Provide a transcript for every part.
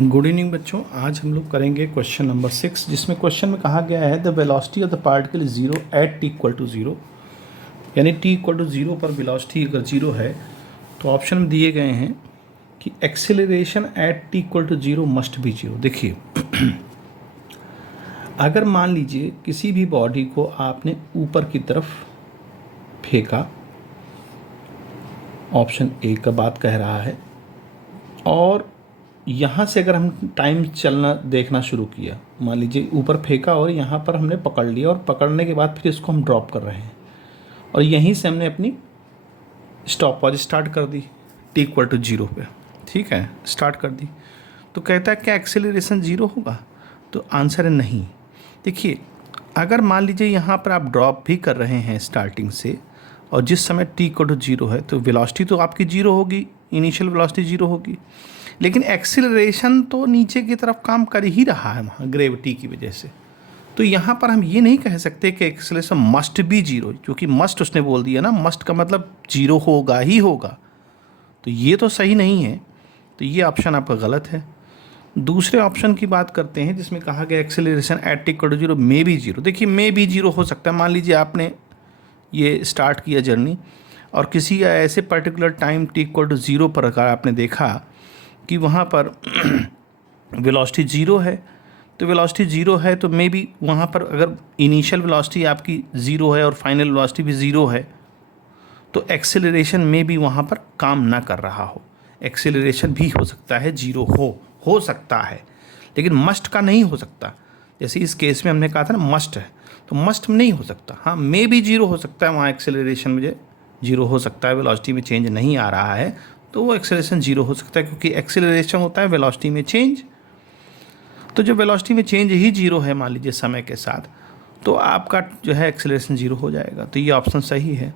Good evening बच्चों। आज हम लोग करेंगे क्वेश्चन नंबर 6, जिसमें क्वेश्चन में कहा गया है the velocity of the particle is zero at t equal to zero. यानी टी इक्वल टू जीरो पर वेलोसिटी अगर जीरो है तो ऑप्शन में दिए गए हैं कि acceleration at t equal to zero must be zero. देखिए अगर मान लीजिए किसी भी बॉडी को आपने ऊपर की तरफ फेंका, ऑप्शन ए का बात कह रहा है, और यहाँ से अगर हम टाइम चलना देखना शुरू किया, मान लीजिए ऊपर फेंका और यहाँ पर हमने पकड़ लिया और पकड़ने के बाद फिर इसको हम ड्रॉप कर रहे हैं और यहीं से हमने अपनी स्टॉप वॉच स्टार्ट कर दी टी इक्वल टू जीरो पे। ठीक है, स्टार्ट कर दी तो कहता है क्या एक्सेलरेशन जीरो होगा? तो आंसर है नहीं। देखिए अगर मान लीजिए यहाँ पर आप ड्रॉप भी कर रहे हैं स्टार्टिंग से और जिस समय टी इक्वल टू जीरो है तो वेलोसिटी तो आपकी जीरो होगी, इनिशियल वेलोसिटी जीरो होगी, लेकिन एक्सीलरेशन तो नीचे की तरफ काम कर ही रहा है वहाँ ग्रेविटी की वजह से। तो यहाँ पर हम ये नहीं कह सकते कि एक्सीलरेशन मस्ट बी जीरो, क्योंकि मस्ट उसने बोल दिया ना, मस्ट का मतलब जीरो होगा ही होगा, तो ये तो सही नहीं है। तो ये ऑप्शन आपका गलत है। दूसरे ऑप्शन की बात करते हैं जिसमें कहा गया acceleration at t equal to zero may be zero. देखिए मे बी जीरो हो सकता है, मान लीजिए आपने ये स्टार्ट किया जर्नी और किसी ऐसे particular time t equal to zero पर अगर आपने देखा कि वहाँ पर वेलोसिटी ज़ीरो है, तो वेलोसिटी ज़ीरो है तो मे बी वहाँ पर अगर इनिशियल वेलोसिटी आपकी ज़ीरो है और फाइनल वेलोसिटी भी ज़ीरो है तो एक्सेलरेशन में भी वहाँ पर काम ना कर रहा हो। एक्सेलरेशन भी हो सकता है जीरो हो सकता है, लेकिन मस्ट का नहीं हो सकता। जैसे इस केस में हमने कहा था ना मस्ट है, तो मस्ट में नहीं हो सकता। हाँ मे भी जीरो हो सकता है, वहाँ एक्सेलरेशन मुझे जीरो हो सकता है, वेलोसिटी में चेंज नहीं आ रहा है तो वो एक्सेलरेशन जीरो हो सकता है, क्योंकि एक्सेलरेशन होता है वेलोसिटी में चेंज। तो जब वेलोसिटी में चेंज ही जीरो है मान लीजिए समय के साथ, तो आपका जो है एक्सेलरेशन जीरो हो जाएगा। तो ये ऑप्शन सही है।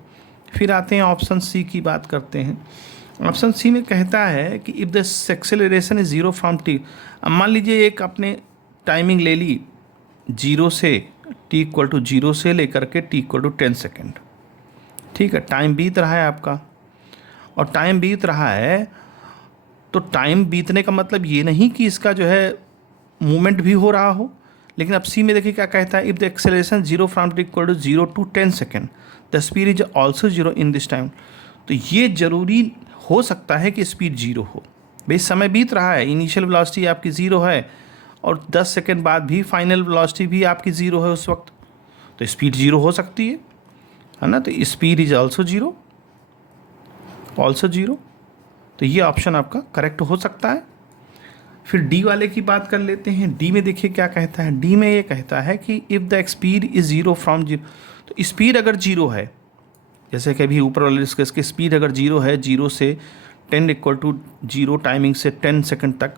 फिर आते हैं ऑप्शन सी की बात करते हैं। ऑप्शन सी में कहता है कि if the acceleration is zero from T. अब मान लीजिए एक आपने टाइमिंग ले ली जीरो से टी इक्वल टू जीरो से लेकर के टी इक्वल टू 10 सेकेंड। ठीक है, टाइम बीत रहा है आपका और टाइम बीत रहा है, तो टाइम बीतने का मतलब ये नहीं कि इसका जो है मूवमेंट भी हो रहा हो। लेकिन अब सी में देखिए क्या कहता है, if the acceleration zero from t equal to zero to 10 second the speed is also zero in this time. तो ये जरूरी हो सकता है कि स्पीड जीरो हो। भाई समय बीत रहा है, इनिशियल वेलोसिटी आपकी ज़ीरो है और 10 सेकेंड बाद भी फाइनल वेलोसिटी भी आपकी ज़ीरो है उस वक्त, तो स्पीड जीरो हो सकती है ना। तो स्पीड इज ऑल्सो जीरो, तो ये ऑप्शन आपका करेक्ट हो सकता है। फिर डी वाले की बात कर लेते हैं। डी में देखिए क्या कहता है। डी में ये कहता है कि if the speed is zero from zero, तो स्पीड अगर जीरो है, जैसे कि अभी ऊपर वाले डिस्कस की स्पीड अगर जीरो है, जीरो से 10 इक्वल टू जीरो टाइमिंग से 10 सेकेंड तक,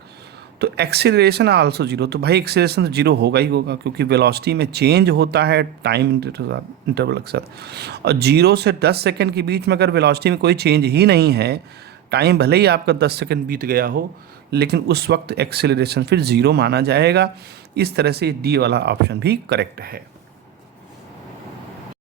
तो एक्सेलरेशन आल्सो जीरो। तो भाई एक्सेलरेशन जीरो होगा ही होगा, क्योंकि वेलोसिटी में चेंज होता है टाइम इंटरवल के साथ। और जीरो से 10 सेकेंड के बीच में अगर वेलोसिटी में कोई चेंज ही नहीं है, टाइम भले ही आपका 10 सेकेंड बीत गया हो, लेकिन उस वक्त एक्सेलरेशन फिर ज़ीरो माना जाएगा। इस तरह से डी वाला ऑप्शन भी करेक्ट है।